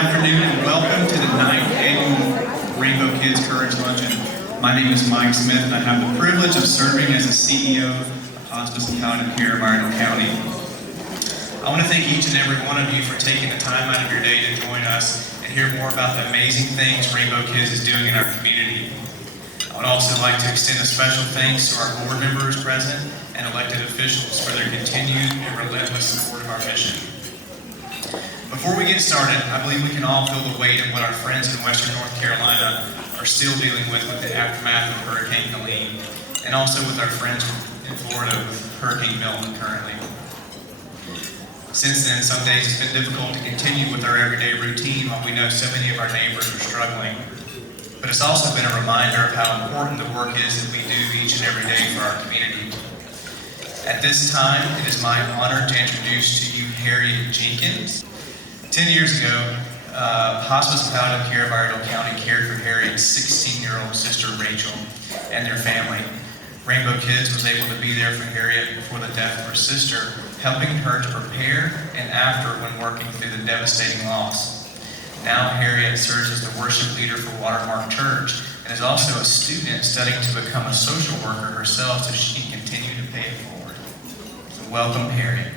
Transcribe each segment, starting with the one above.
afternoon and welcome to the 9th annual Rainbow Kidz Courage Luncheon. My name is Mike Smith and I have the privilege of serving as the CEO of Hospice and Palliative Care of Iredell County. I want to thank each and every one of you for taking the time out of your day to join us and hear more about the amazing things Rainbow Kidz is doing in our community. I would also like to extend a special thanks to our board members present and elected officials for their continued and relentless support of our mission. Before we get started, I believe we can all feel the weight of what our friends in Western North Carolina are still dealing with the aftermath of Hurricane Helene, and also with our friends in Florida with Hurricane Milton currently. Since then, some days it's been difficult to continue with our everyday routine while we know so many of our neighbors are struggling. But it's also been a reminder of how important the work is that we do each and every day for our community. At this time, it is my honor to introduce to you Harriet Jenkins. 10 years ago, Hospice and Palliative Care of Iredell County cared for Harriet's 16-year-old sister Rachel and their family. Rainbow Kidz was able to be there for Harriet before the death of her sister, helping her to prepare and after when working through the devastating loss. Now Harriet serves as the worship leader for Watermark Church and is also a student studying to become a social worker herself so she can continue to pay it forward. So welcome, Harriet.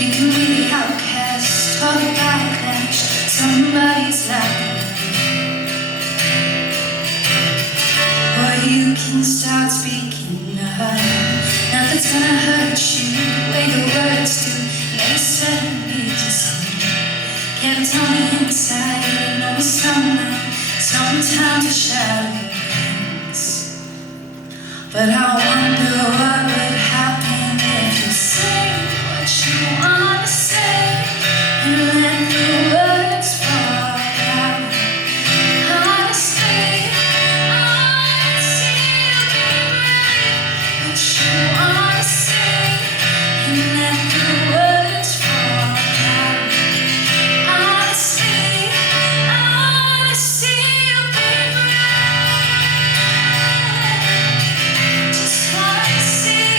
You can be the outcast, or the backlash, somebody's laughing. Or you can start speaking up. Nothing's gonna hurt you the way the words do. And you suddenly just kept on the inside. You know sometimes you shout your hands. But I wonder what would happen if you say what you wanna say and let the words fall out. Honestly, I see you be what you wanna say and let the words fall out. Honestly, I see you be just wanna see.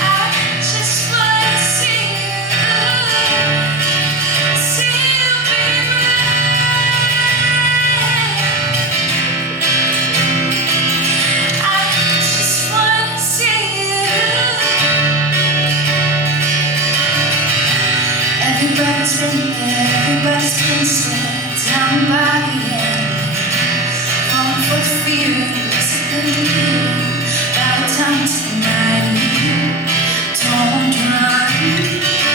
I just wanna see you be I just wanna see you. Everybody's been there, everybody's been set down by the end. Falling for the fear and discipline. Bow down tonight. Don't run.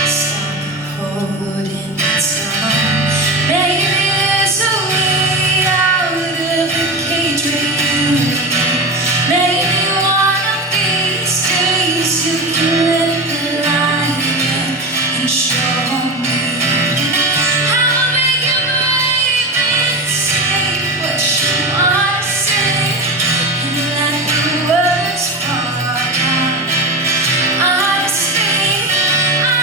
Stop holding on. Maybe there's a way out of the cage with you. Maybe one of these days you can let the light in and show me. I'ma make you brave and say what you wanna say and let the words fall out. Honestly, I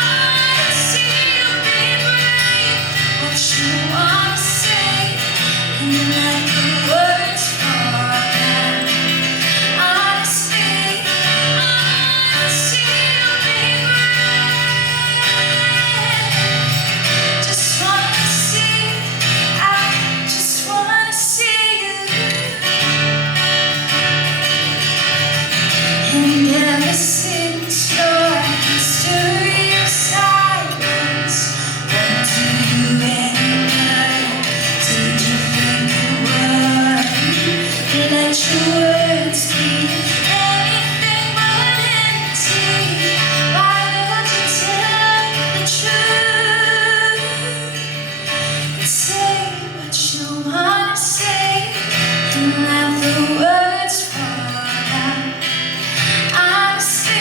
see you be brave. What you wanna say and let the words fall out. Honestly, I see you be brave. Just wanna see, I just wanna see you. And ever since your history of silence, what do you anyway? Did you think you would let your words be anything but empty? Why don't you tell the truth and say what you wanna say and let the words fall out? Honestly,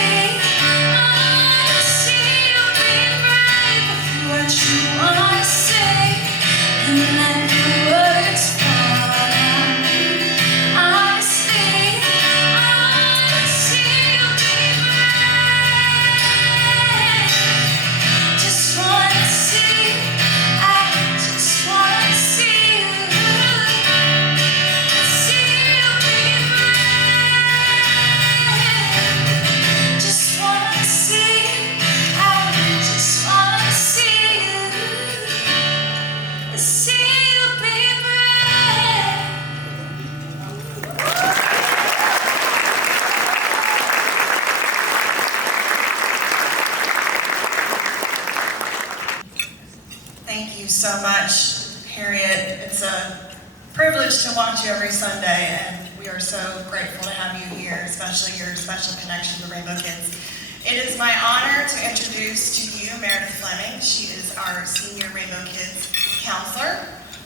so grateful to have you here, especially your special connection to Rainbow Kidz. It is my honor to introduce to you Meredith Fleming. She is our senior Rainbow Kidz counselor.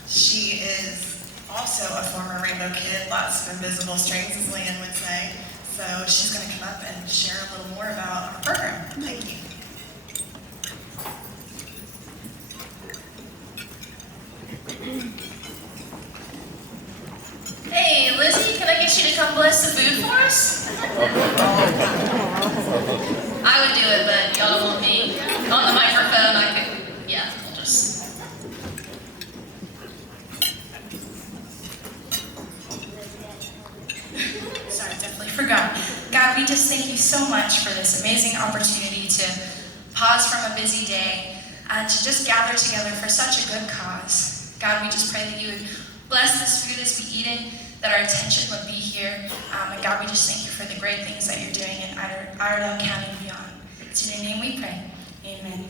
She is also a former Rainbow Kid, lots of invisible strings, as Leanne would say. So she's going to come up and share a little more about our program. Thank you. Hey, Lizzie, can I get you to come bless the food for us? I would do it, but y'all don't want me. On the microphone, I could, yeah, we'll just. Sorry, definitely forgot. God, we just thank you so much for this amazing opportunity to pause from a busy day and to just gather together for such a good cause. God, we just pray that you would bless this food as we eat it, that our attention would be here. And God, we just thank you for the great things that you're doing in Iredell County and beyond. It's in your name we pray. Amen.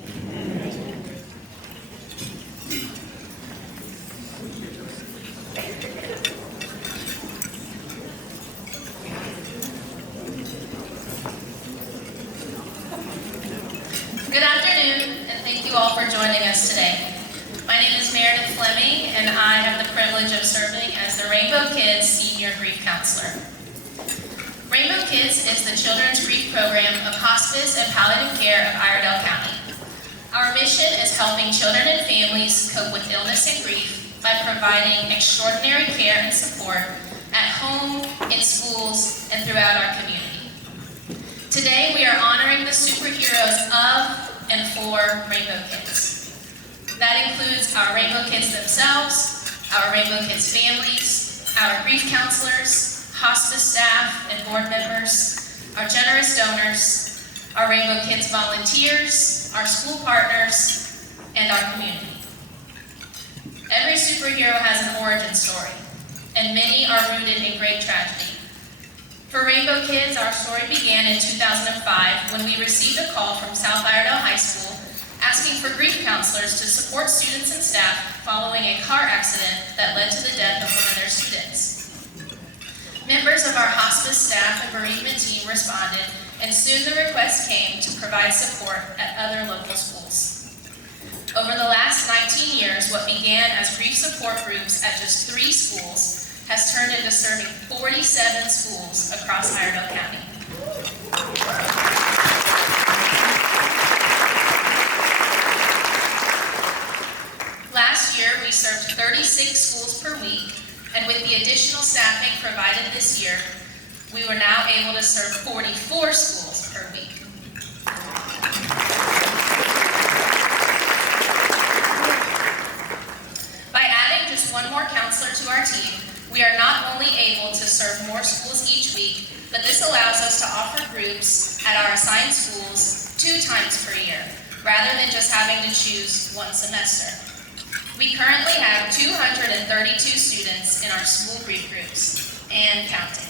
Good afternoon, and thank you all for joining us today. My name is Meredith Fleming, and I have the privilege of serving as the Rainbow Kidz Senior Grief Counselor. Rainbow Kidz is the children's grief program of hospice and palliative care of Iredell County. Our mission is helping children and families cope with illness and grief by providing extraordinary care and support at home, in schools, and throughout our community. Today, we are honoring the superheroes of and for Rainbow Kidz. That includes our Rainbow Kidz themselves, our Rainbow Kidz families, our grief counselors, hospice staff and board members, our generous donors, our Rainbow Kidz volunteers, our school partners, and our community. Every superhero has an origin story, and many are rooted in great tragedy. For Rainbow Kidz, our story began in 2005 when we received a call from South Iredell High School asking for grief counselors to support students and staff following a car accident that led to the death of one of their students. Members of our hospice staff and bereavement team responded, and soon the request came to provide support at other local schools. Over the last 19 years, what began as grief support groups at just 3 schools has turned into serving 47 schools across Iredell County. Last year, we served 36 schools per week, and with the additional staffing provided this year, we were now able to serve 44 schools per week. By adding just one more counselor to our team, we are not only able to serve more schools each week, but this allows us to offer groups at our assigned schools 2 times per year, rather than just having to choose one semester. We currently have 232 students in our school grief groups, and counting.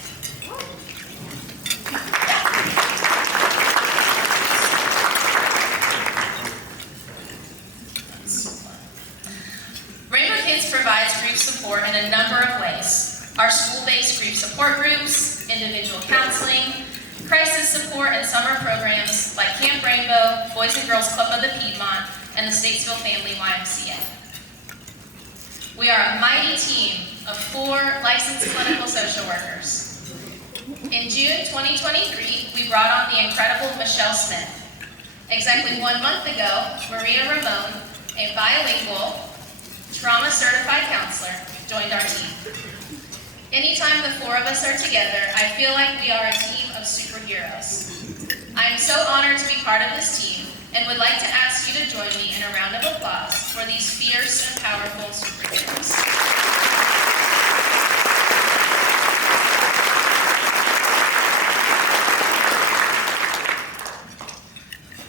Rainbow Kidz provides grief support in a number of ways. Our school-based grief support groups, individual counseling, crisis support and summer programs like Camp Rainbow, Boys and Girls Club of the Piedmont, and the Statesville Family YMCA. We are a mighty team of 4 licensed clinical social workers. In June 2023, we brought on the incredible Michelle Smith. Exactly 1 month ago, Maria Ramon, a bilingual, trauma-certified counselor, joined our team. Anytime the 4 of us are together, I feel like we are a team of superheroes. I am so honored to be part of this team and would like to ask you to join me in a round of applause for these fierce and powerful superheroes.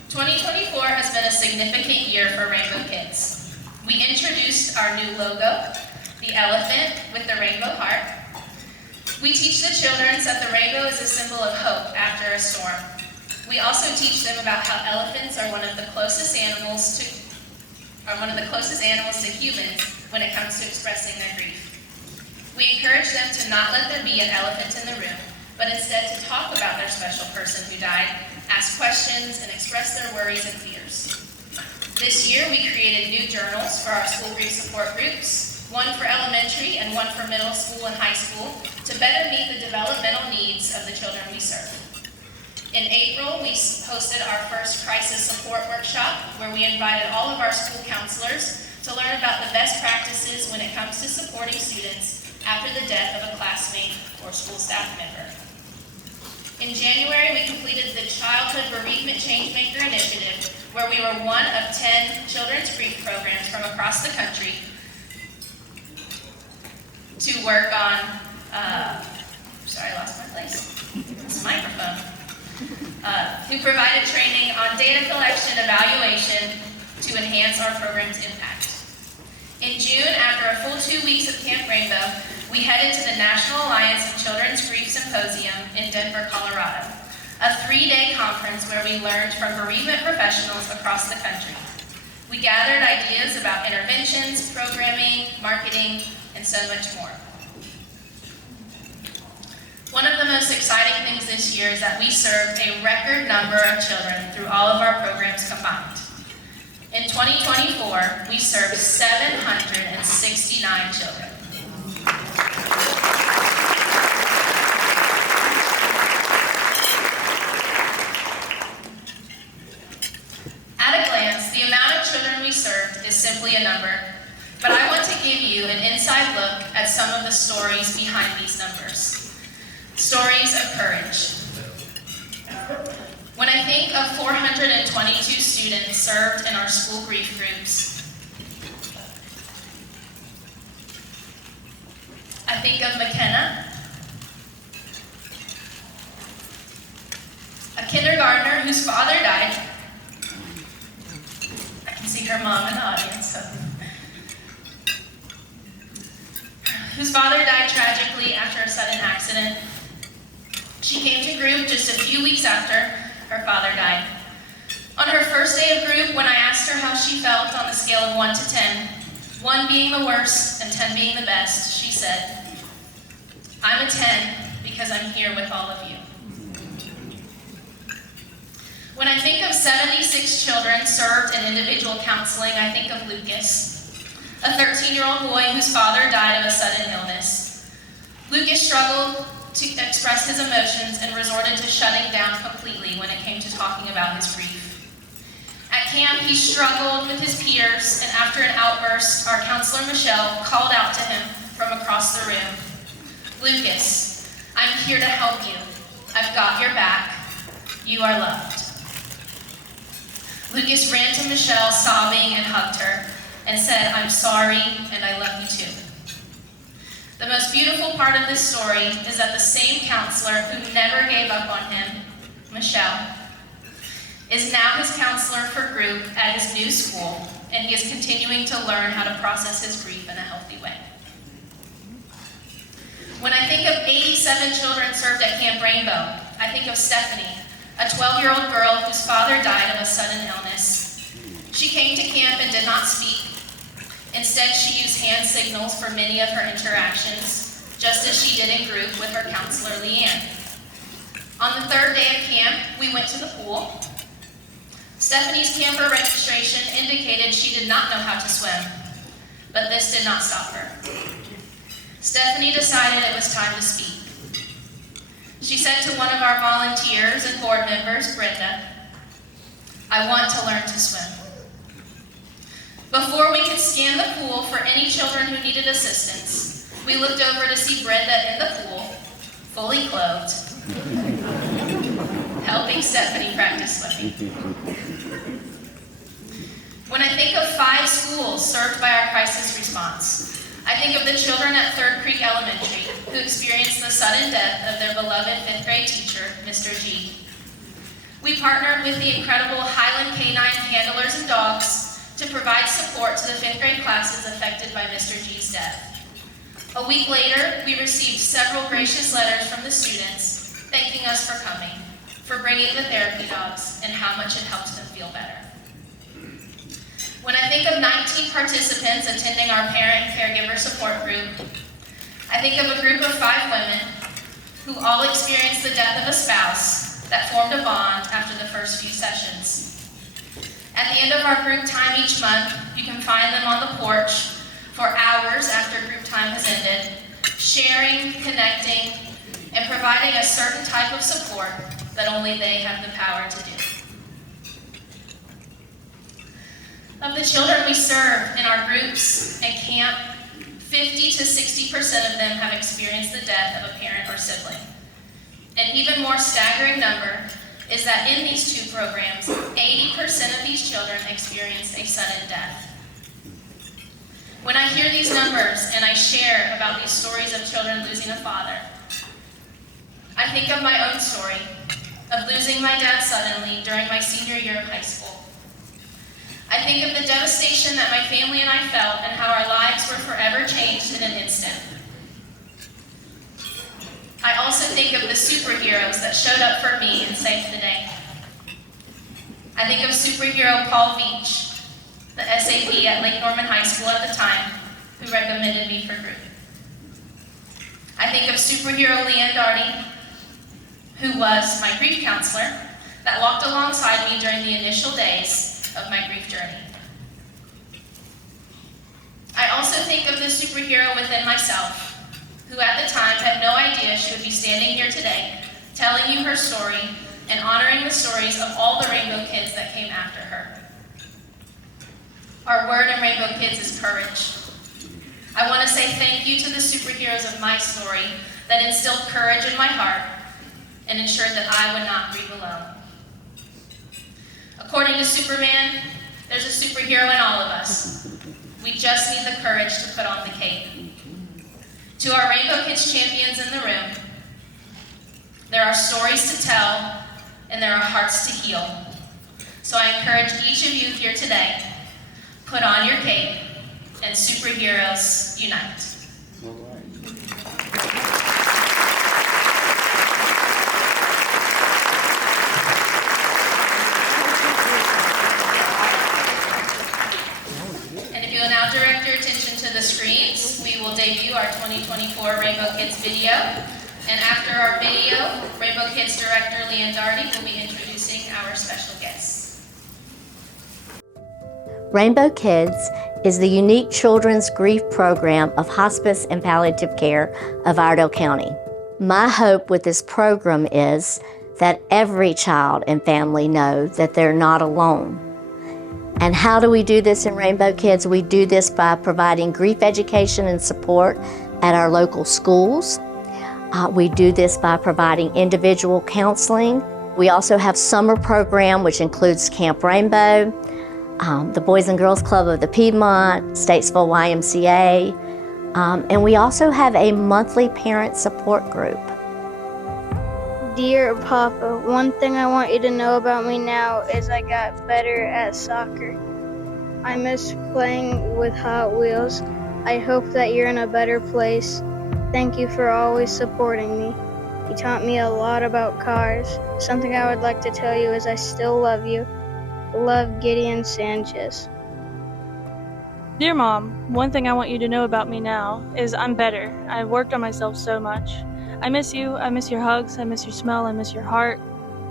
2024 has been a significant year for Rainbow Kidz. We introduced our new logo, the elephant with the rainbow heart. We teach the children that the rainbow is a symbol of hope after a storm. We also teach them about how elephants are one of the closest animals to humans when it comes to expressing their grief. We encourage them to not let there be an elephant in the room, but instead to talk about their special person who died, ask questions, and express their worries and fears. This year, we created new journals for our school grief support groups, one for elementary and one for middle school and high school, to better meet the developmental needs of the children we serve. In April, we hosted our first crisis support workshop, where we invited all of our school counselors to learn about the best practices when it comes to supporting students after the death of a classmate or school staff member. In January, we completed the Childhood Bereavement Changemaker Initiative, where we were one of 10 children's grief programs from across the country to work on, sorry, I lost my place. It's a microphone. Who provided training on data collection evaluation to enhance our program's impact. In June, after a full 2 weeks of Camp Rainbow, we headed to the National Alliance of Children's Grief Symposium in Denver, Colorado, a 3-day conference where we learned from bereavement professionals across the country. We gathered ideas about interventions, programming, marketing, and so much more. One of the most exciting things this year is that we served a record number of children through all of our programs combined. In 2024, we served 769 children. At a glance, the amount of children we served is simply a number, but I want to give you an inside look at some of the stories behind these numbers. Stories of courage. When I think of 422 students served in our school grief groups, I think of McKenna, a kindergartner whose father died. I can see her mom in the audience. Whose father died tragically after a sudden accident. She came to group just a few weeks after her father died. On her first day of group, when I asked her how she felt on the scale of 1 to 10, 1 being the worst and 10 being the best, she said, "I'm a 10 because I'm here with all of you." When I think of 76 children served in individual counseling, I think of Lucas, a 13-year-old boy whose father died of a sudden illness. Lucas struggled to express his emotions and resorted to shutting down completely when it came to talking about his grief. At camp, he struggled with his peers, and after an outburst, our counselor Michelle called out to him from across the room, "Lucas, I'm here to help you. I've got your back. You are loved." Lucas ran to Michelle, sobbing, and hugged her, and said, "I'm sorry, and I love you too." The most beautiful part of this story is that the same counselor who never gave up on him, Michelle, is now his counselor for group at his new school, and he is continuing to learn how to process his grief in a healthy way. When I think of 87 children served at Camp Rainbow, I think of Stephanie, a 12-year-old girl whose father died of a sudden illness. She came to camp and did not speak. Instead, she used hand signals for many of her interactions, just as she did in group with her counselor, Leanne. On the 3rd day of camp, we went to the pool. Stephanie's camper registration indicated she did not know how to swim, but this did not stop her. Stephanie decided it was time to speak. She said to one of our volunteers and board members, Brenda, "I want to learn to swim." Before we could scan the pool for any children who needed assistance, we looked over to see Brenda in the pool, fully clothed, helping Stephanie practice swimming. When I think of 5 schools served by our crisis response, I think of the children at Third Creek Elementary who experienced the sudden death of their beloved 5th grade teacher, Mr. G. We partnered with the incredible Highland Canine handlers and dogs to provide support to the 5th grade classes affected by Mr. G's death. A week later, we received several gracious letters from the students thanking us for coming, for bringing the therapy dogs, and how much it helped them feel better. When I think of 19 participants attending our parent caregiver support group, I think of a group of 5 women who all experienced the death of a spouse that formed a bond after the first few sessions. At the end of our group time each month, you can find them on the porch for hours after group time has ended, sharing, connecting, and providing a certain type of support that only they have the power to do. Of the children we serve in our groups and camp, 50 to 60% of them have experienced the death of a parent or sibling. An even more staggering number is that in these 2 programs, 80% of these children experience a sudden death. When I hear these numbers and I share about these stories of children losing a father, I think of my own story of losing my dad suddenly during my senior year of high school. I think of the devastation that my family and I felt and how our lives were forever changed in an instant. I also think of the superheroes that showed up for me and saved the day. I think of superhero Paul Veach, the SAP at Lake Norman High School at the time, who recommended me for group. I think of superhero Leanne Darty, who was my grief counselor, that walked alongside me during the initial days of my grief journey. I also think of the superhero within myself, who at the time had no idea she would be standing here today, telling you her story and honoring the stories of all the Rainbow Kids that came after her. Our word in Rainbow Kids is courage. I want to say thank you to the superheroes of my story that instilled courage in my heart and ensured that I would not grieve alone. According to Superman, there's a superhero in all of us. We just need the courage to put on the cape. To our Rainbow Kids champions in the room, there are stories to tell and there are hearts to heal. So I encourage each of you here today, put on your cape and superheroes unite. We will now direct your attention to the screens. We will debut our 2024 Rainbow Kids video. And after our video, Rainbow Kids Director Leanne Darty will be introducing our special guests. Rainbow Kids is the unique children's grief program of hospice and palliative care of Iredell County. My hope with this program is that every child and family know that they're not alone. And how do we do this in Rainbow Kids? We do this by providing grief education and support at our local schools. We do this by providing individual counseling. We also have summer program, which includes Camp Rainbow, the Boys and Girls Club of the Piedmont, Statesville YMCA, and we also have a monthly parent support group. Dear Papa, one thing I want you to know about me now is I got better at soccer. I miss playing with Hot Wheels. I hope that you're in a better place. Thank you for always supporting me. You taught me a lot about cars. Something I would like to tell you is I still love you. Love, Gideon Sanchez. Dear Mom, one thing I want you to know about me now is I'm better. I've worked on myself so much. I miss you, I miss your hugs, I miss your smell, I miss your heart.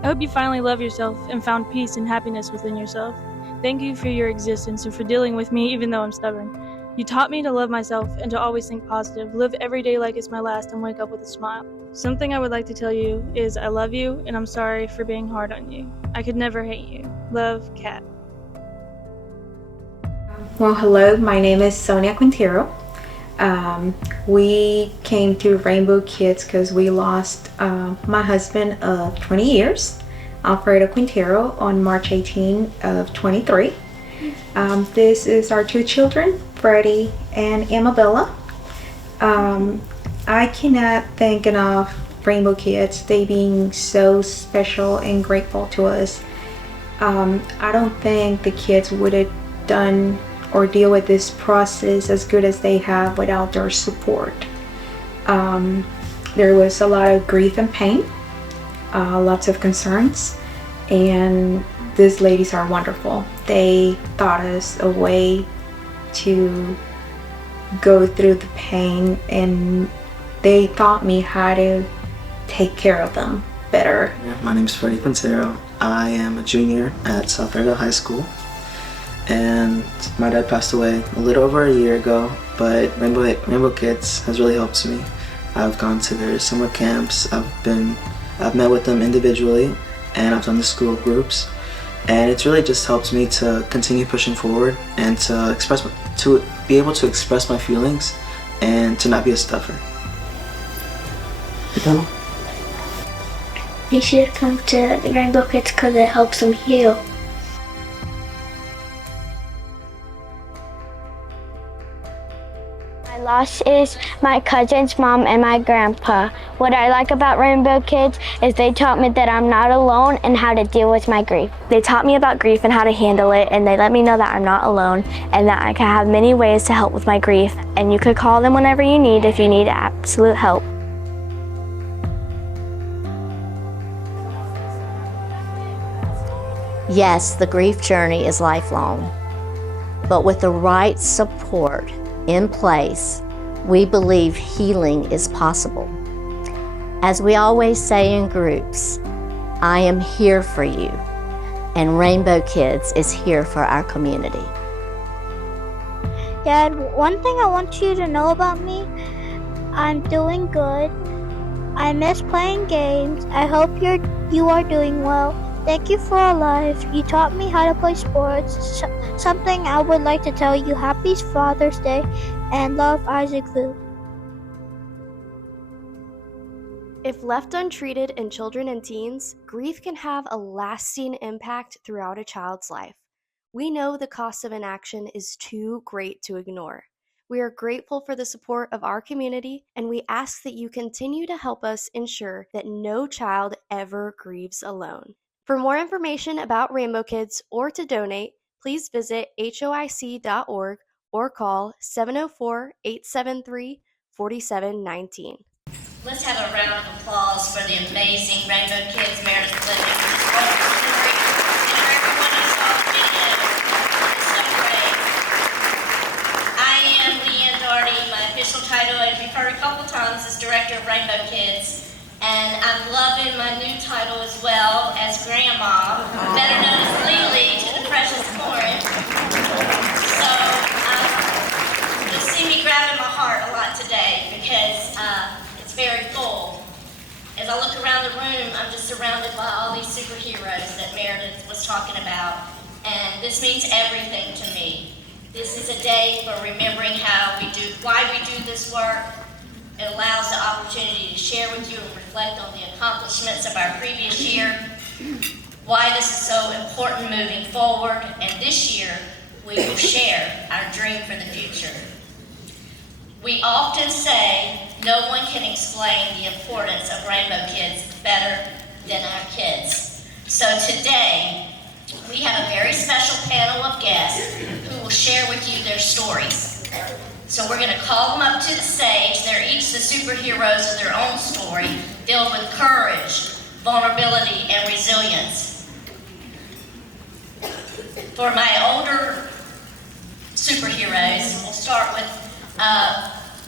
I hope you finally love yourself and found peace and happiness within yourself. Thank you for your existence and for dealing with me even though I'm stubborn. You taught me to love myself and to always think positive, live every day like it's my last and wake up with a smile. Something I would like to tell you is I love you and I'm sorry for being hard on you. I could never hate you. Love, Kat. Well, hello, my name is Sonia Quintero. We came to Rainbow Kids because we lost my husband of 20 years, Alfredo Quintero, on March 18 of 23. This is our 2 children, Freddie and Amabella. I cannot thank enough Rainbow Kids. They being so special and grateful to us. I don't think the kids would have done or deal with this process as good as they have without their support. There was a lot of grief and pain, lots of concerns, and these ladies are wonderful. They taught us a way to go through the pain and they taught me how to take care of them better. Yeah, my name is Freddie Quintero. I am a junior at South Airedale High School, and my dad passed away a little over a year ago, but Rainbow Kidz has really helped me. I've gone to their summer camps, I've met with them individually, and I've done the school groups, and it's really just helped me to continue pushing forward and to be able to express my feelings and to not be a stuffer. You should come to Rainbow Kidz because it helps them heal. My loss is my cousin's mom and my grandpa. What I like about Rainbow Kidz is they taught me that I'm not alone and how to deal with my grief. They taught me about grief and how to handle it, and they let me know that I'm not alone and that I can have many ways to help with my grief, and you could call them whenever you need if you need absolute help. Yes, the grief journey is lifelong, but with the right support in place, we believe healing is possible. As we always say in groups, I am here for you, and Rainbow Kidz is here for our community. Dad, one thing I want you to know about me, I'm doing good. I miss playing games. I hope you are doing well. Thank you for life. You taught me how to play sports. Something I would like to tell you, Happy Father's Day, and love, Isaac Vu. If left untreated in children and teens, grief can have a lasting impact throughout a child's life. We know the cost of inaction is too great to ignore. We are grateful for the support of our community, and we ask that you continue to help us ensure that no child ever grieves alone. For more information about Rainbow Kidz or to donate, please visit hoic.org or call 704-873-4719. Let's have a round of applause for the amazing Rainbow Kidz Meredith Fleming. And everyone who saw the video. It's so great. I am Leanne Doherty. My official title, as you've heard a couple times, is Director of Rainbow Kidz. And I'm loving my new title as well as Grandma, better known as Lily to the precious Corin. So you'll see me grabbing my heart a lot today because it's very full. As I look around the room, I'm just surrounded by all these superheroes that Meredith was talking about, and this means everything to me. This is a day for remembering why we do this work. It allows the opportunity to share with you and reflect on the accomplishments of our previous year, why this is so important moving forward, and this year we will share our dream for the future. We often say no one can explain the importance of Rainbow Kidz better than our kids. So today, we have a very special panel of guests who will share with you their stories. So we're going to call them up to the stage. They're each the superheroes of their own story, filled with courage, vulnerability, and resilience. For my older superheroes, we'll start with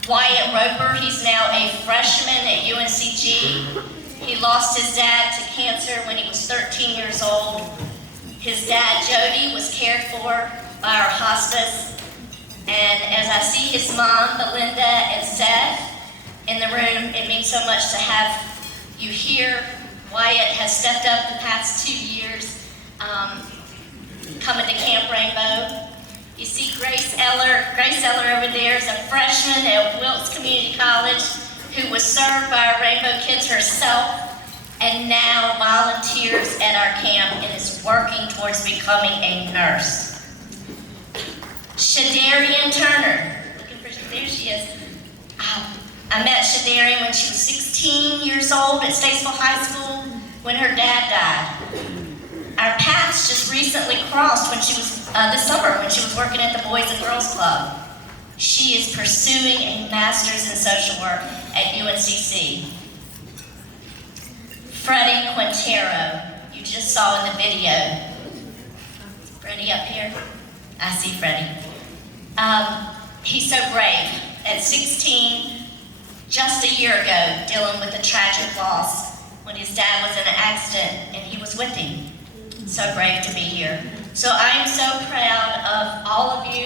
Wyatt Roper. He's now a freshman at UNCG. He lost his dad to cancer when he was 13 years old. His dad, Jody, was cared for by our hospice. And as I see his mom, Belinda, and Seth in the room, it means so much to have you here. Wyatt has stepped up the past 2 years, coming to Camp Rainbow. You see Grace Eller. Grace Eller over there is a freshman at Wilkes Community College who was served by Rainbow Kidz herself and now volunteers at our camp and is working towards becoming a nurse. Shadarian Turner. There she is. I met Shadarian when she was 16 years old at Statesville High School when her dad died. Our paths just recently crossed when she was, this summer when she was working at the Boys and Girls Club. She is pursuing a master's in social work at UNCC. Freddie Quintero, you just saw in the video. Freddie up here? I see Freddie. He's so brave. At 16, just a year ago dealing with a tragic loss when his dad was in an accident and he was with him. So brave to be here. So I am so proud of all of you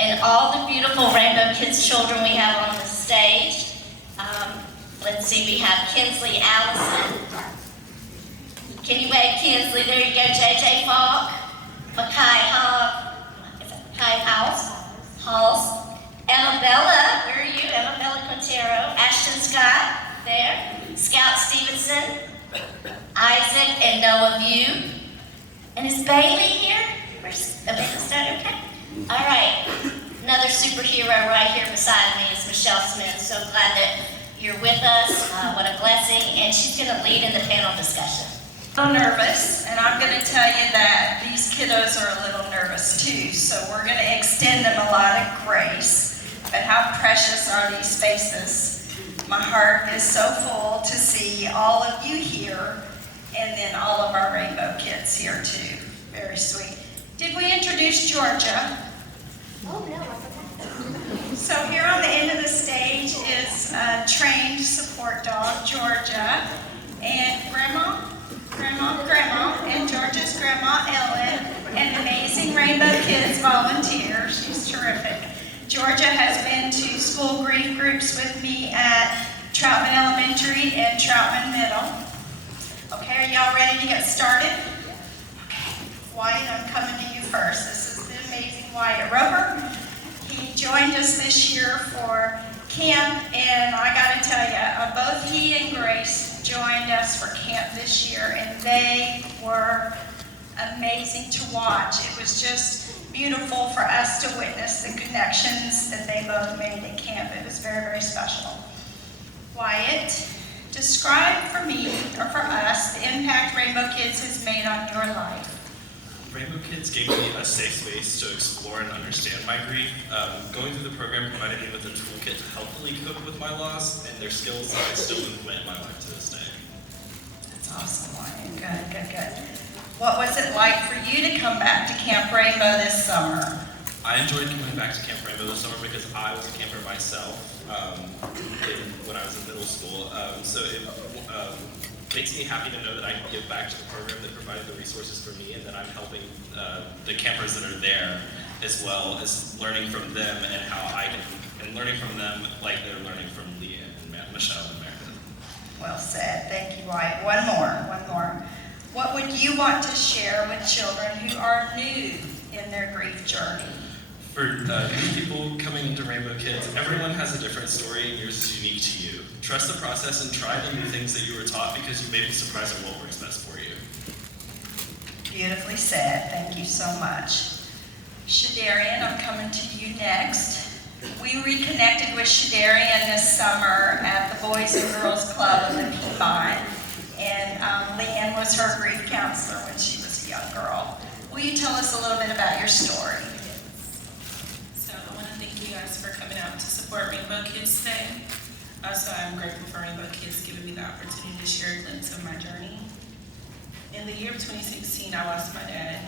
and all the beautiful Rainbow Kidz children we have on the stage. Let's see, we have Kinsley Allison. Can you wave, Kinsley? There you go, JJ Falk. Mackay House. Annabella, where are you? Annabella Quintero. Ashton Scott, there. Scout Stevenson. Isaac and Noah View. And is Bailey here? Where's Amanda Stone? Okay. All right. Another superhero right here beside me is Michelle Smith. So glad that you're with us. What a blessing. And she's going to lead in the panel discussion. I'm nervous, and I'm going to tell you that these kiddos are a little nervous too. So we're going to extend them a lot of grace. But how precious are these faces? My heart is so full to see all of you here, and then all of our Rainbow Kids here too. Very sweet. Did we introduce Georgia? Oh, no, I forgot. So here on the end of the stage is a trained support dog, Georgia, and Grandma, and Georgia's Grandma, Ellen, and amazing Rainbow Kidz volunteers. She's terrific. Georgia has been to school grief groups with me at Troutman Elementary and Troutman Middle. Okay, are y'all ready to get started? Okay, Wyatt, I'm coming to you first. This is the amazing Wyatt Roper. He joined us this year for camp, and I gotta tell you, both he and Grace joined us for camp this year, and they were amazing to watch. It was just beautiful for us to witness the connections that they both made at camp. It was very, very special. Wyatt, describe for me, or for us, the impact Rainbow Kidz has made on your life. Rainbow Kidz gave me a safe space to explore and understand my grief. Going through the program provided me with a toolkit to helpfully cope with my loss, and their skills that I still implement in my life to this day. That's awesome, Wyatt. Good. What was it like for you to come back to Camp Rainbow this summer? I enjoyed coming back to Camp Rainbow this summer because I was a camper myself when I was in middle school. So it makes me happy to know that I can give back to the program that provided the resources for me, and that I'm helping the campers that are there, as well as learning from them and how I can, and learning from them like they're learning from Leah and Michelle and Meredith. Well said. Thank you, Wyatt. One more. What would you want to share with children who are new in their grief journey? For new people coming into Rainbow Kidz, everyone has a different story, and yours is unique to you. Trust the process and try the new things that you were taught, because you may be surprised at what works best for you. Beautifully said. Thank you so much. Shadarian, I'm coming to you next. We reconnected with Shadarian this summer at the Boys and Girls Club in Piedmont, and Leanne was her grief counselor when she was a young girl. Will you tell us a little bit about your story? So I want to thank you guys for coming out to support Rainbow Kidz today. Also, I'm grateful for Rainbow Kidz giving me the opportunity to share a glimpse of my journey. In the year of 2016, I lost my dad,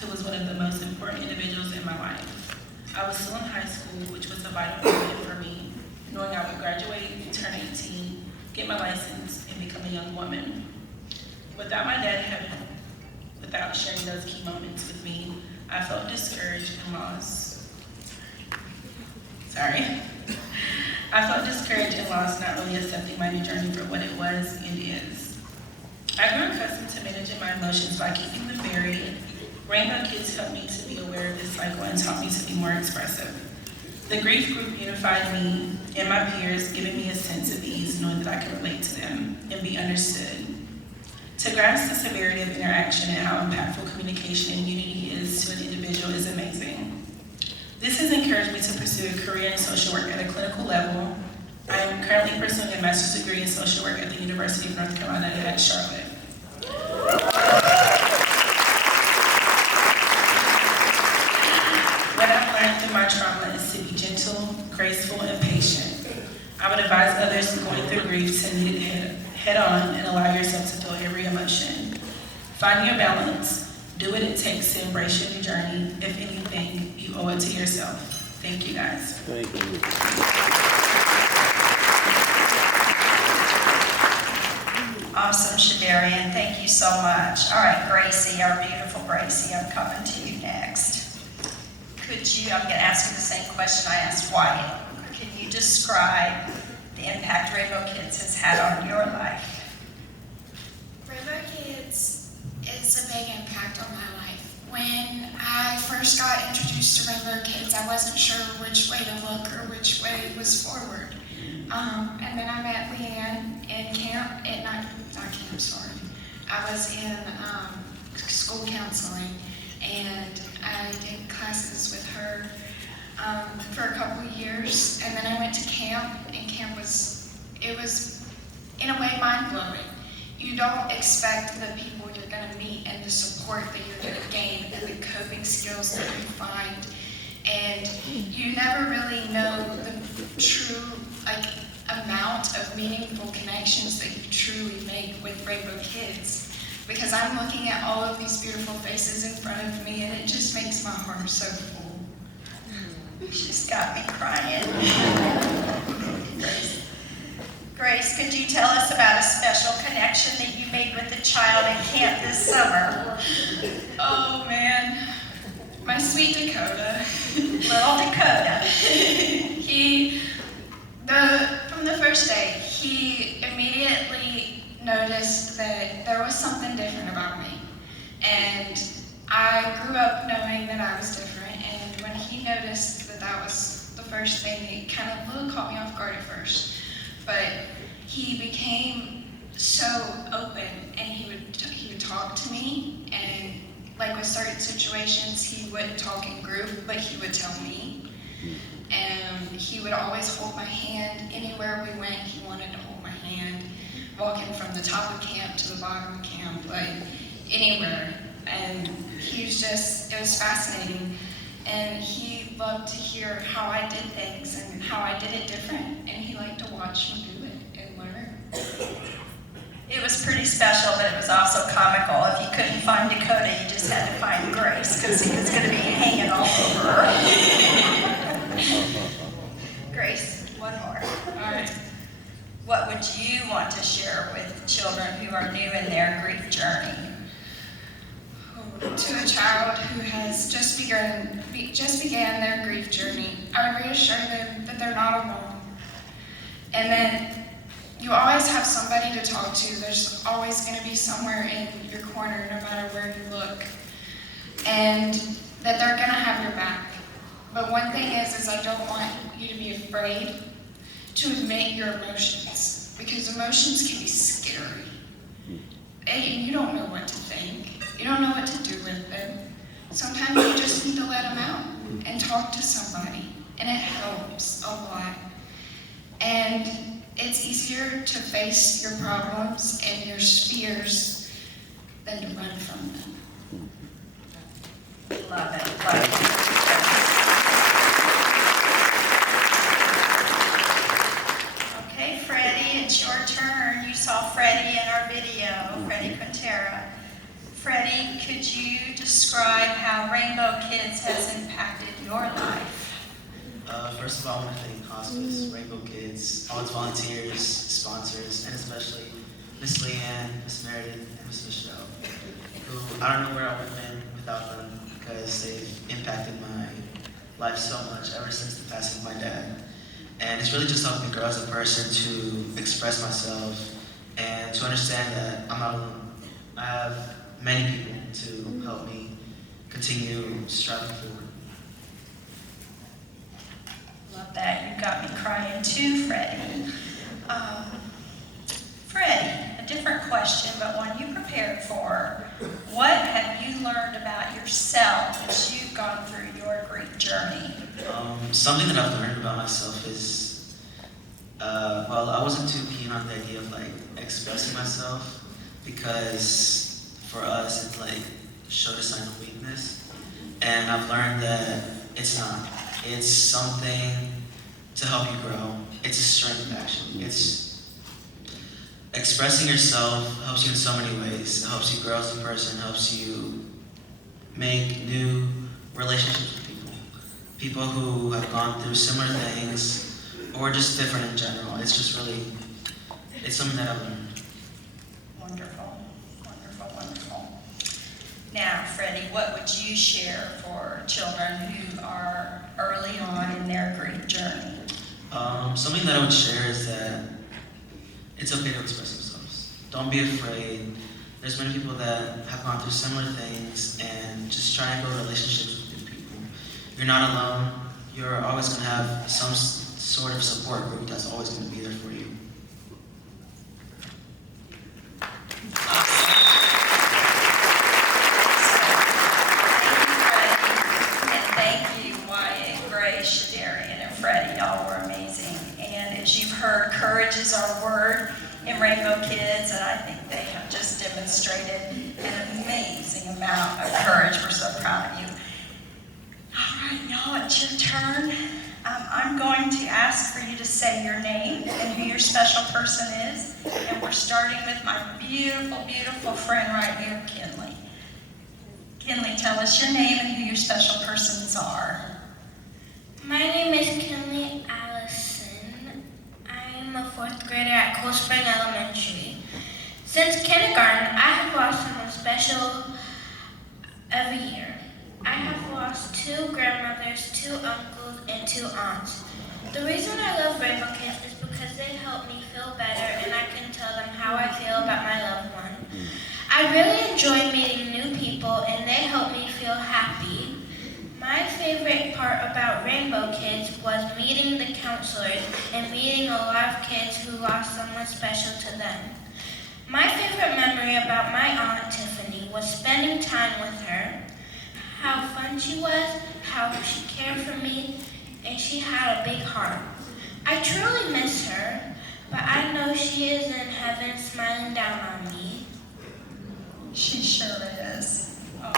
who was one of the most important individuals in my life. I was still in high school, which was a vital moment for me, knowing I would graduate, turn 18, get my license, and become a young woman. Without my dad without sharing those key moments with me, I felt discouraged and lost. I felt discouraged and lost, not really accepting my new journey for what it was and is. I grew accustomed to managing my emotions by keeping them buried. Rainbow Kidz helped me to be aware of this cycle and taught me to be more expressive. The grief group unified me and my peers, giving me a sense of ease, knowing that I could relate to them and be understood. To grasp the severity of interaction and how impactful communication and unity is to an individual is amazing. This has encouraged me to pursue a career in social work at a clinical level. I am currently pursuing a master's degree in social work at the University of North Carolina at Charlotte. What I've learned through my trauma is to be gentle, graceful, and patient. I would advise others going through grief to meet it head on and allow yourself to feel every emotion. Find your balance. Do what it takes to embrace your new journey. If anything, you owe it to yourself. Thank you, guys. Thank you. Awesome, Shadarian. Thank you so much. All right, Gracie, our beautiful Gracie, I'm coming to you next. I'm going to ask you the same question I asked Wyatt. Can you describe the impact Rainbow Kidz has had on your life? Rainbow Kidz is a big impact on my life. When I first got introduced to Rainbow Kidz, I wasn't sure which way to look or which way was forward. And then I met Leanne in camp, I was in school counseling, and I did classes with her for a couple of years, and then I went to camp, and camp was in a way mind-blowing. You don't expect the people you're going to meet and the support that you're going to gain and the coping skills that you find, and you never really know the true amount of meaningful connections that you truly make with Rainbow Kidz, because I'm looking at all of these beautiful faces in front of me, and it just makes my heart so full. She's got me crying. Grace, could you tell us about a special connection that you made with a child at camp this summer? Oh man, my sweet Dakota. Little Dakota. From the first day, he immediately noticed that there was something different about me. And I grew up knowing that I was different, and when he noticed that that was the first thing, it kind of really caught me off guard at first. But he became so open, and he would talk to me, and like with certain situations, he wouldn't talk in group, but he would tell me. And he would always hold my hand. Anywhere we went, he wanted to hold my hand. Walking from the top of camp to the bottom of camp, like anywhere. And it was fascinating. And he loved to hear how I did things and how I did it different. And he liked to watch me do it and learn. It was pretty special, but it was also comical. If you couldn't find Dakota, you just had to find Grace, because he was going to be hanging all over her. Grace, one more. All right. What would you want to share with children who are new in their grief journey? To a child who has just began their grief journey, I would reassure them that they're not alone. And that you always have somebody to talk to. There's always going to be somewhere in your corner, no matter where you look. And that they're going to have your back. But one thing is I don't want you to be afraid to admit your emotions, because emotions can be scary. And you don't know what to think. You don't know what to do with them. Sometimes you just need to let them out and talk to somebody, and it helps a lot. And it's easier to face your problems and your fears than to run from them. Love it. Love it. Okay, Freddie, it's your turn. You saw Freddie in our video, Freddie Quintero. Freddie, could you describe how Rainbow Kidz has impacted your life? First of all, I want to thank Hospice, Rainbow Kidz, all its volunteers, sponsors, and especially Miss Leanne, Miss Meredith, and Miss Michelle, who I don't know where I would have been without them, because they've impacted my life so much ever since the passing of my dad. And it's really just helped me grow as a person, to express myself and to understand that I'm not alone. I have many people to help me continue striving forward. Love that. You got me crying too, Freddie. Freddie, a different question, but one you prepared for. What have you learned about yourself as you've gone through your grief journey? Something that I've learned about myself is, I wasn't too keen on the idea of expressing myself, because for us it's showed a sign of weakness, and I've learned that it's not. It's something to help you grow. It's a strength, actually. Expressing yourself helps you in so many ways. It helps you grow as a person, helps you make new relationships with people. People who have gone through similar things, or just different in general. It's something that I've learned. Freddie, what would you share for children who are early on in their grief journey? Something that I would share is that it's okay to express themselves. Don't be afraid. There's many people that have gone through similar things, and just try and build relationships with people. You're not alone. You're always going to have some sort of support group that's always going to be there for you. Heard courage is our word in Rainbow Kidz, and I think they have just demonstrated an amazing amount of courage. We're so proud of you. All right, y'all, it's your turn. I'm going to ask for you to say your name and who your special person is, and we're starting with my beautiful, beautiful friend right here, Kinley. Kinley, tell us your name and who your special persons are. My name is Kinley Allison. I'm a 4th grader at Cold Spring Elementary. Since kindergarten, I have lost someone special every year. I have lost 2 grandmothers, 2 uncles, and 2 aunts. The reason I love Rainbow Kidz is because they help me feel better, and I can tell them how I feel about my loved one. I really enjoy meeting new people, and they help me feel happy. My favorite part about Rainbow Kidz was meeting the counselors and meeting a lot of kids who lost someone special to them. My favorite memory about my Aunt Tiffany was spending time with her, how fun she was, how she cared for me, and she had a big heart. I truly miss her, but I know she is in heaven smiling down on me. She sure is. Oh.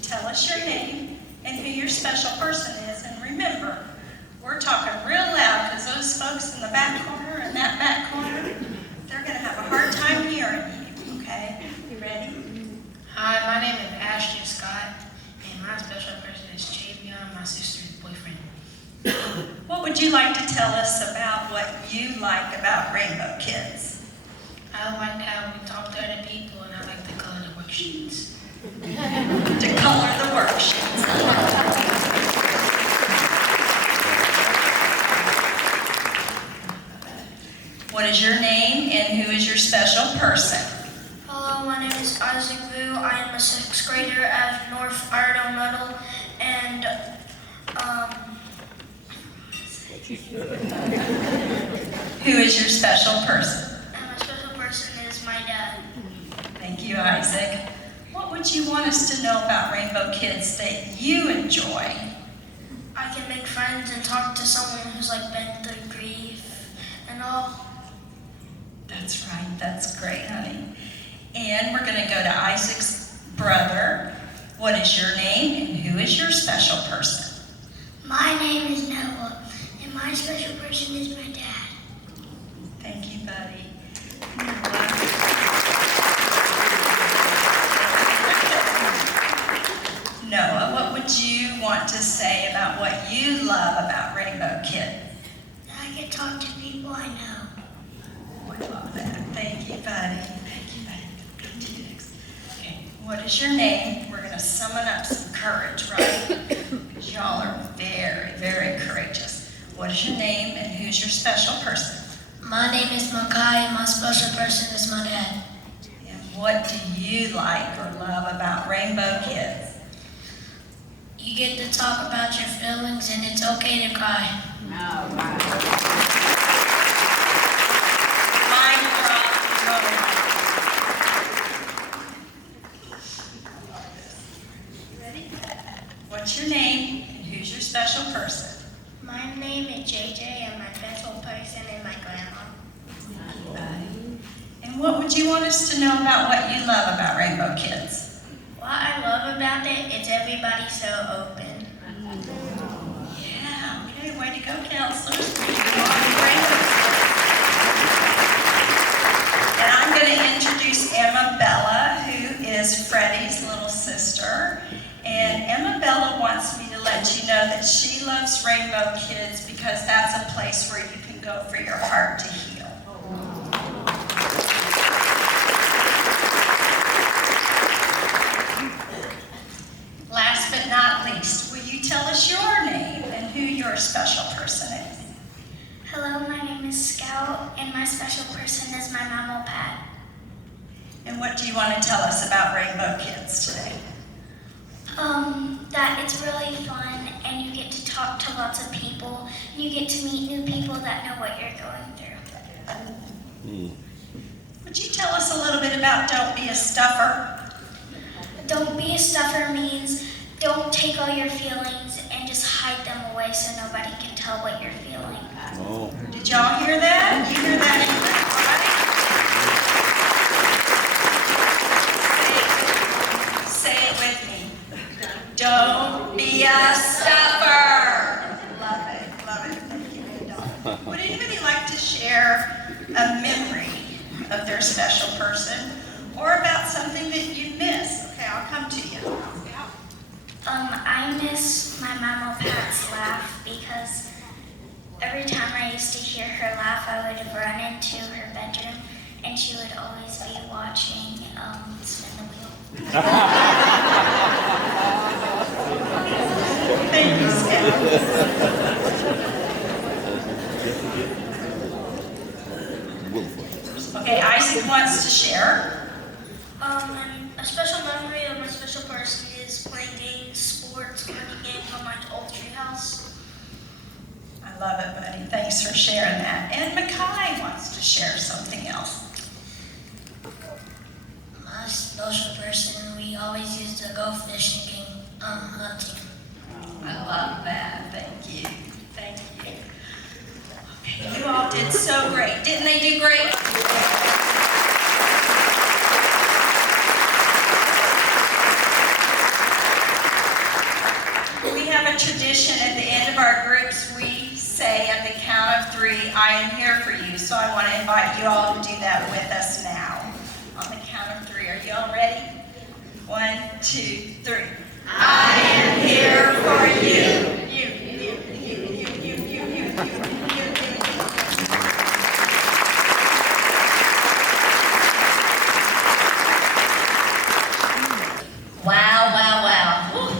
Tell us your name and who your special person is, and remember, we're talking real loud because those folks in the back corner and that back corner, they're going to have a hard time hearing you, okay? You ready? Hi, my name is Ashton Scott, and my special person is Chavion, my sister's boyfriend. What would you like to tell us about what you like about Rainbow Kidz? I like how we talk to other people, and I like the color of the worksheets. To color the worksheets. What is your name and who is your special person? Hello, my name is Isaac Vu. I am a 6th grader at North Iredell Middle, and who is your special person? And my special person is my dad. Thank you, Isaac. What would you want us to know about Rainbow Kidz that you enjoy? I can make friends and talk to someone who's like been through grief and all. That's right, that's great, honey. And we're going to go to Isaac's brother. What is your name and who is your special person? My name is Noah, and my special person is my dad. Thank you, buddy. Noah, what would you want to say about what you love about Rainbow Kidz? I can talk to people I know. I love that. Thank you, buddy. Thank you, buddy. Come to you next. Okay. What is your name? We're going to summon up some courage, right? Because y'all are very, very courageous. What is your name and who's your special person? My name is Makai, and my special person is my dad. And what do you like or love about Rainbow Kidz? You get to talk about your feelings, and it's okay to cry. Oh, wow. What's your name and who's your special person? My name is JJ, and my special person is my grandma. And what would you want us to know about what you love about Rainbow Kidz? What I love about it is everybody's so open. Yeah, okay, way to go, counselors. And I'm going to introduce Emma Bella, who is Freddie's little sister. And Emma Bella wants me to let you know that she loves Rainbow Kidz because that's a place where you can go for your heart to heal. Last but not least, will you tell us your name and who your special person is? Hello, my name is Scout, and my special person is my mama, Pat. And what do you want to tell us about Rainbow Kidz today? That it's really fun, and you get to talk to lots of people, and you get to meet new people that know what you're going through. Would you tell us a little bit about Don't Be a Stuffer? Don't be a stuffer means don't take all your feelings and just hide them away so nobody can tell what you're feeling. Oh. Did y'all hear that? You hear that in Say it with me. Don't be a stuffer. Love it, love it. Thank you, Adele. Would anybody like to share a memory of their special person or about something that you miss? Okay, I'll come to you. I miss my mama Pat's laugh because every time I used to hear her laugh, I would run into her bedroom and she would always be watching Spin the Wheel. Thank you, Scout. Okay, Isaac wants to share. A special memory of my special person is playing games, sports, learning games on my old treehouse. I love it, buddy. Thanks for sharing that. And Makai wants to share something else. My special person, we always used to go fishing and hunting. I love that. Thank you. Thank you. Okay, you all did so great. Didn't they do great? We have a tradition at the end of our groups. We say at the count of 3, I am here for you. So I want to invite you all to do that with us now. On the count of 3. Are you all ready? 1, 2, 3. I am here for you. Wow, wow, wow. Whew.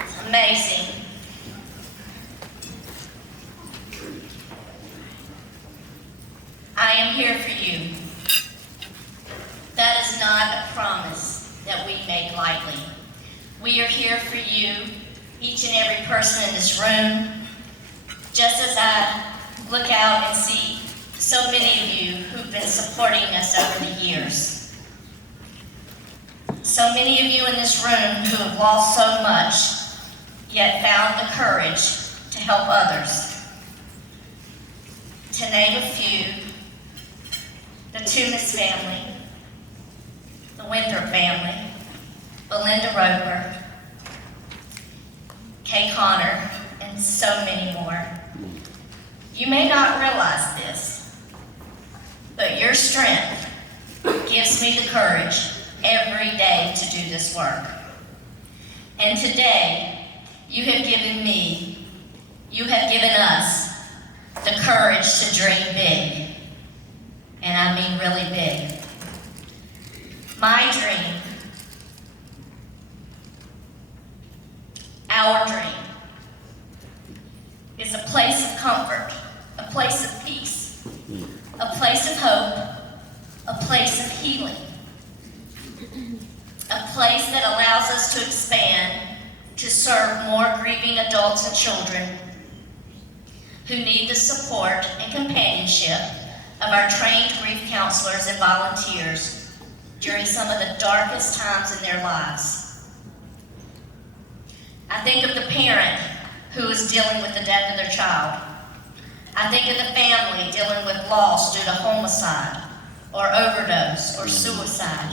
It's amazing. I am here for you. That is not a promise that we make lightly. We are here for you, each and every person in this room. Just as I look out and see so many of you who've been supporting us over the years. So many of you in this room who have lost so much, yet found the courage to help others. To name a few, the Toomis family, the Winthrop family, Belinda Roper, Kay Connor, and so many more. You may not realize this, but your strength gives me the courage every day to do this work. And today, you have given us the courage to dream big. And I mean really big. My dream, our dream, is a place of comfort, a place of peace, a place of hope, a place of healing, a place that allows us to expand to serve more grieving adults and children who need the support and companionship of our trained grief counselors and volunteers during some of the darkest times in their lives. I think of the parent who is dealing with the death of their child. I think of the family dealing with loss due to homicide or overdose or suicide,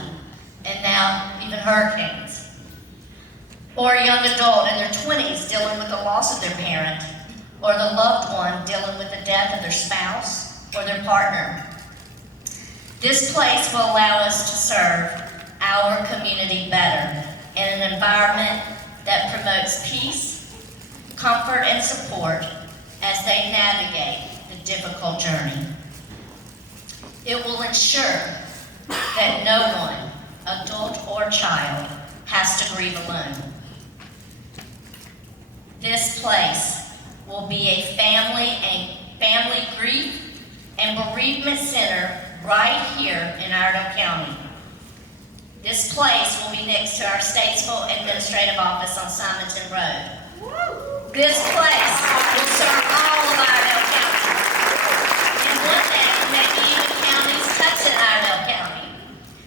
and now even hurricanes. Or a young adult in their 20s dealing with the loss of their parent, or the loved one dealing with the death of their spouse or their partner. This place will allow us to serve our community better in an environment that promotes peace, comfort, and support as they navigate the difficult journey. It will ensure that no one, adult or child, has to grieve alone. This place will be a family grief and bereavement center right here in Iredell County. This place will be next to our Statesville Administrative Office on Simonton Road. This place will serve all of Iredell County. And one day, maybe even counties touching Iredell County,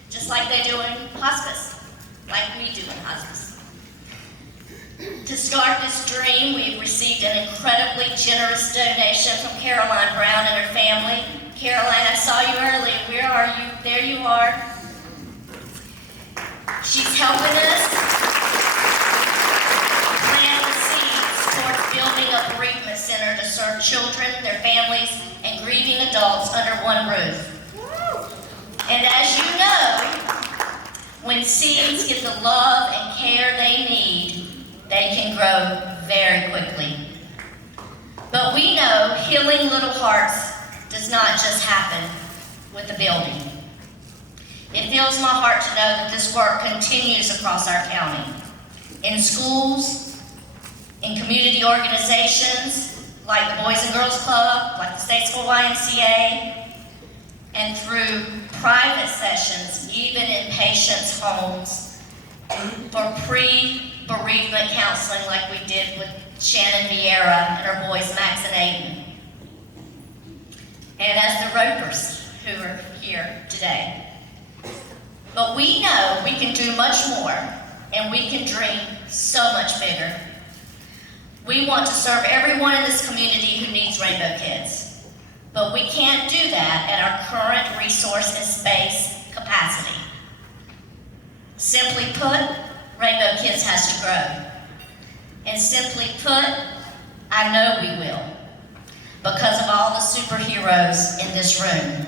just like they do in hospice, like we do in hospice. To start this dream, we've received an incredibly generous donation from Caroline Brown and her family. Caroline, I saw you earlier. Where are you? There you are. She's helping us plant the seeds towards building a bereavement center to serve children, their families, and grieving adults under one roof. And as you know, when seeds get the love and care they need, they can grow very quickly. But we know healing little hearts does not just happen with the building. It fills my heart to know that this work continues across our county, in schools, in community organizations like the Boys and Girls Club, like the Statesville YMCA, and through private sessions, even in patients' homes, for pre-bereavement counseling like we did with Shannon Vieira and her boys Max and Aiden. And as the Ropers who are here today. But we know we can do much more, and we can dream so much bigger. We want to serve everyone in this community who needs Rainbow Kidz, but we can't do that at our current resource and space capacity. Simply put, Rainbow Kidz has to grow. And simply put, I know we will, because of all the superheroes in this room.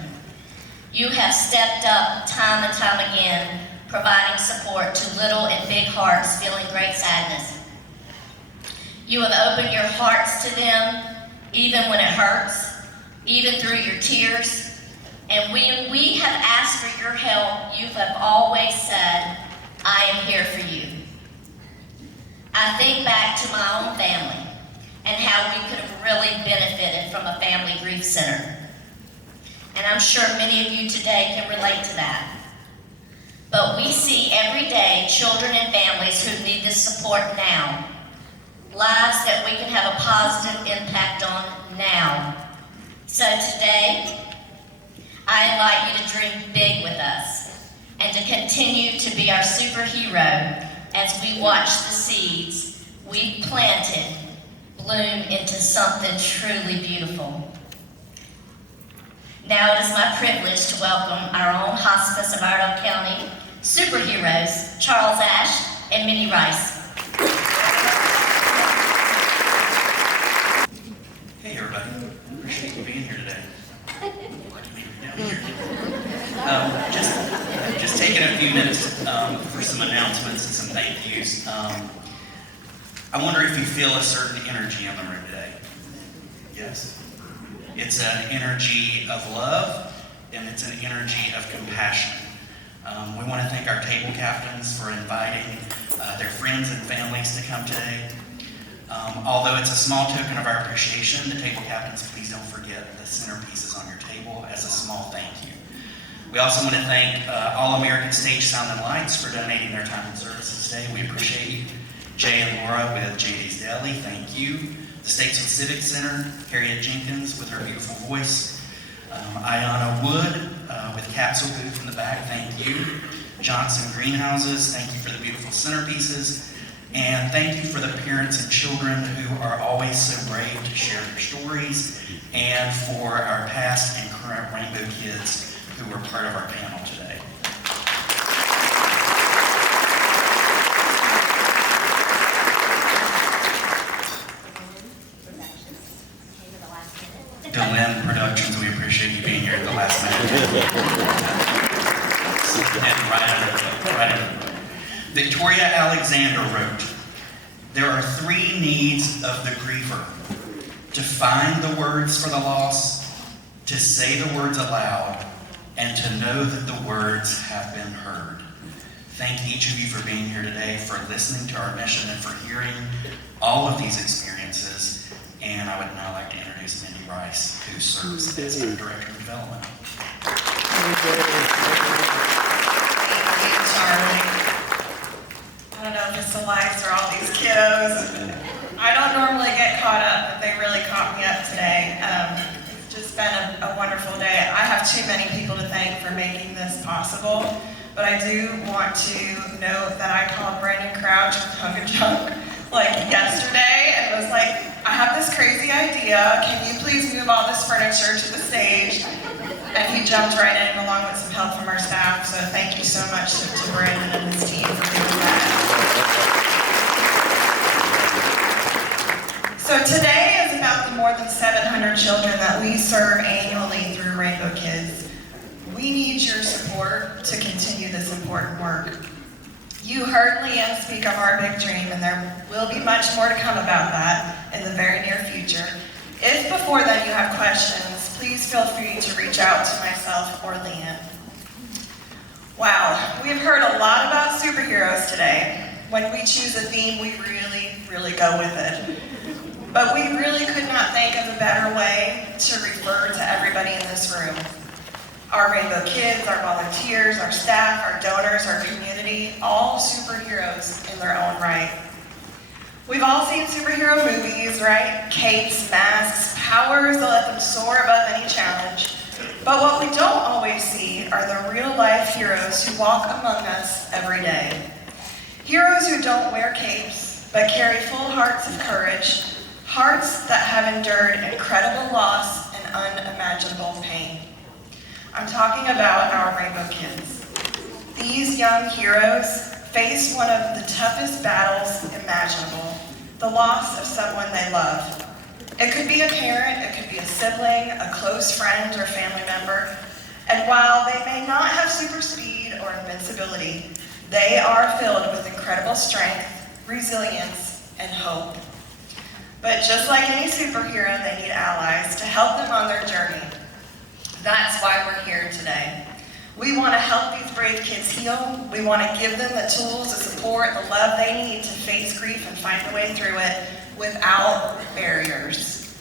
You have stepped up time and time again, providing support to little and big hearts feeling great sadness. You have opened your hearts to them, even when it hurts, even through your tears. And when we have asked for your help, you have always said, I am here for you. I think back to my own family and how we could have really benefited from a family grief center. And I'm sure many of you today can relate to that. But we see every day children and families who need this support now, lives that we can have a positive impact on now. So today, I invite you to dream big with us and to continue to be our superhero as we watch the seeds we've planted bloom into something truly beautiful. Now it is my privilege to welcome our own hospice of Iredell County superheroes, Charles Ash and Minnie Rice. Hey everybody, appreciate you being here today. Just taking a few minutes for some announcements and some thank yous. I wonder if you feel a certain energy in the room today. Yes? It's an energy of love, and it's an energy of compassion. We want to thank our table captains for inviting their friends and families to come today. Although it's a small token of our appreciation, the table captains, please don't forget the centerpieces on your table as a small thank you. We also want to thank All American Stage Sound and Lights for donating their time and services today. We appreciate you. Jay and Laura with JD's Deli, thank you. The Statesville Civic Center, Harriet Jenkins with her beautiful voice. Ayana Wood with Capsule Booth in the back, thank you. Johnson Greenhouses, thank you for the beautiful centerpieces. And thank you for the parents and children who are always so brave to share their stories, and for our past and current Rainbow Kidz who were part of our panel today. Delenn Productions, we appreciate you being here at the last minute. And right under the Victoria Alexander wrote, There are three needs of the griever: to find the words for the loss, to say the words aloud, and to know that the words have been heard. Thank each of you for being here today, for listening to our mission, and for hearing all of these experiences. And I would now like to introduce Mindy Rice, who serves as our Director of Development. Thank you, Charlie. I don't know if it's the lights or all these kiddos. I don't normally get caught up, but they really caught me up today. It's just been a wonderful day. I have too many people to thank for making this possible, but I do want to note that I called Brandon Crouch with Hunk and Junk like yesterday and was like, I have this crazy idea. Can you please move all this furniture to the stage? And he jumped right in along with some help from our staff. So thank you so much to Brandon and his team for doing that. So today is about the more than 700 children that we serve annually through Rainbow Kidz. We need your support to continue this important work. You heard Leanne speak of our big dream, and there will be much more to come about that in the very near future. If before then you have questions, please feel free to reach out to myself or Leanne. Wow, we've heard a lot about superheroes today. When we choose a theme, we really go with it. But we really could not think of a better way to refer to everybody in this room. Our Rainbow Kidz, our volunteers, our staff, our donors, our community, all superheroes in their own right. We've all seen superhero movies, right? Capes, masks, powers that let them soar above any challenge. But what we don't always see are the real-life heroes who walk among us every day. Heroes who don't wear capes, but carry full hearts of courage, hearts that have endured incredible loss and unimaginable pain. I'm talking about our Rainbow Kidz. These young heroes face one of the toughest battles imaginable, the loss of someone they love. It could be a parent, it could be a sibling, a close friend or family member. And while they may not have super speed or invincibility, they are filled with incredible strength, resilience, and hope. But just like any superhero, they need allies to help them on their journey. That's why we're here today. We want to help these brave kids heal. We want to give them the tools, the support, the love they need to face grief and find a way through it without barriers.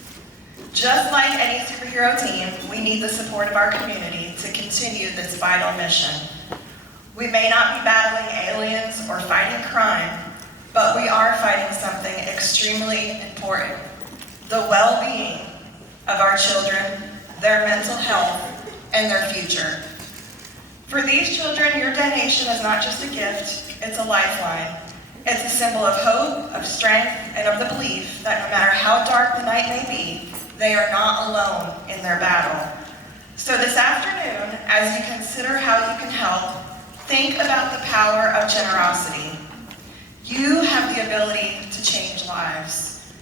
Just like any superhero team, we need the support of our community to continue this vital mission. We may not be battling aliens or fighting crime, but we are fighting something extremely important: the well-being of our children, their mental health, and their future. For these children, your donation is not just a gift, it's a lifeline. It's a symbol of hope, of strength, and of the belief that no matter how dark the night may be, they are not alone in their battle. So this afternoon, as you consider how you can help, think about the power of generosity. You have the ability to change lives.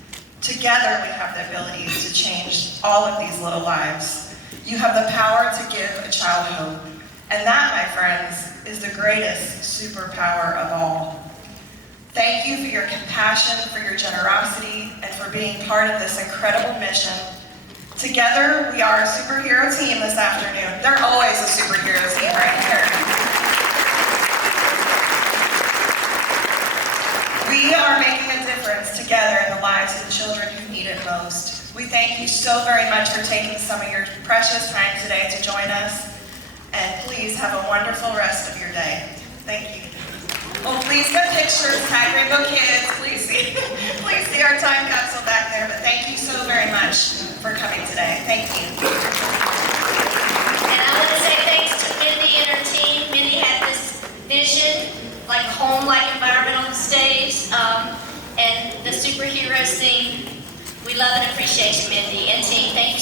Together, we have the ability to change all of these little lives. You have the power to give a child hope. And that, my friends, is the greatest superpower of all. Thank you for your compassion, for your generosity, and for being part of this incredible mission. Together, we are a superhero team this afternoon. They're always a superhero team right here. We are making a difference together in the lives of the children who need it most. We thank you so very much for taking some of your precious time today to join us. And please have a wonderful rest of your day. Thank you. Well, please get pictures, tag Rainbow Kidz. Please see our time capsule back there. But thank you so very much for coming today. Thank you. And I want to say thanks to Mindy and her team. Mindy had this vision, like home-like environment on the stage, and the superheroes theme. We love and appreciate you, Mindy and team. Thank you